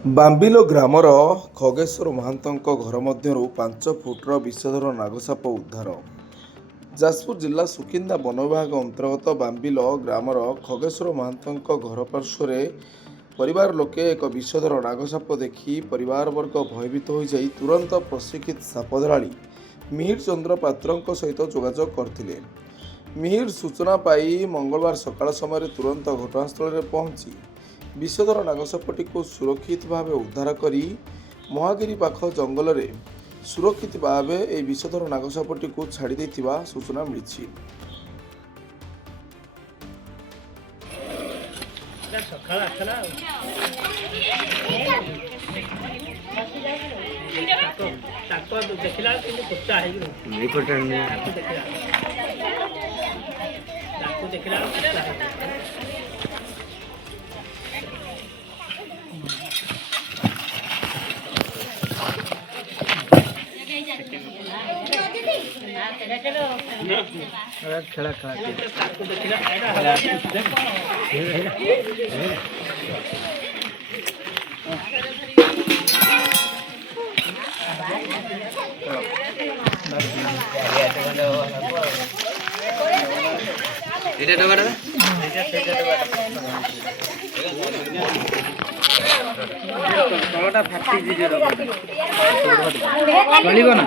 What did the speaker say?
ବାମ୍ବିଲ ଗ୍ରାମର ଖଗେଶ୍ୱର ମହାନ୍ତଙ୍କ ଘର ମଧ୍ୟରୁ 5 ଫୁଟର ବିଷଧର ନାଗସାପ ଉଦ୍ଧାର। ଯାଜପୁର ଜିଲ୍ଲା ସୁକିନ୍ଦା ବନ ବିଭାଗ ଅନ୍ତର୍ଗତ ବାମ୍ବିଲ ଗ୍ରାମର ଖଗେଶ୍ୱର ମହାନ୍ତଙ୍କ ଘର ପାର୍ଶ୍ୱରେ ପରିବାର ଲୋକେ ଏକ ବିଷଧର ନାଗସାପ ଦେଖି ପରିବାରବର୍ଗ ଭୟଭୀତ ହୋଇଯାଇ ତୁରନ୍ତ ପ୍ରଶିକ୍ଷିତ ସାପଧରାଳୀ ମିହିର ଚନ୍ଦ୍ର ପାତ୍ରଙ୍କ ସହିତ ଯୋଗାଯୋଗ କରିଥିଲେ। ମିହିର ସୂଚନା ପାଇ ମଙ୍ଗଳବାର ସକାଳ ସମୟରେ ତୁରନ୍ତ ଘଟଣାସ୍ଥଳରେ ପହଞ୍ଚି ବିଷଧର ନାଗସାପଟିକୁ ସୁରକ୍ଷିତ ଭାବେ ଉଦ୍ଧାର କରି ମହାଗିରି ପାଖ ଜଙ୍ଗଲରେ ସୁରକ୍ଷିତ ଭାବେ ଏହି ବିଷଧର ନାଗସାପଟିକୁ ଛାଡ଼ି ଦେଇଥିବା ସୂଚନା ମିଳିଛି। ଚଳିବ ନା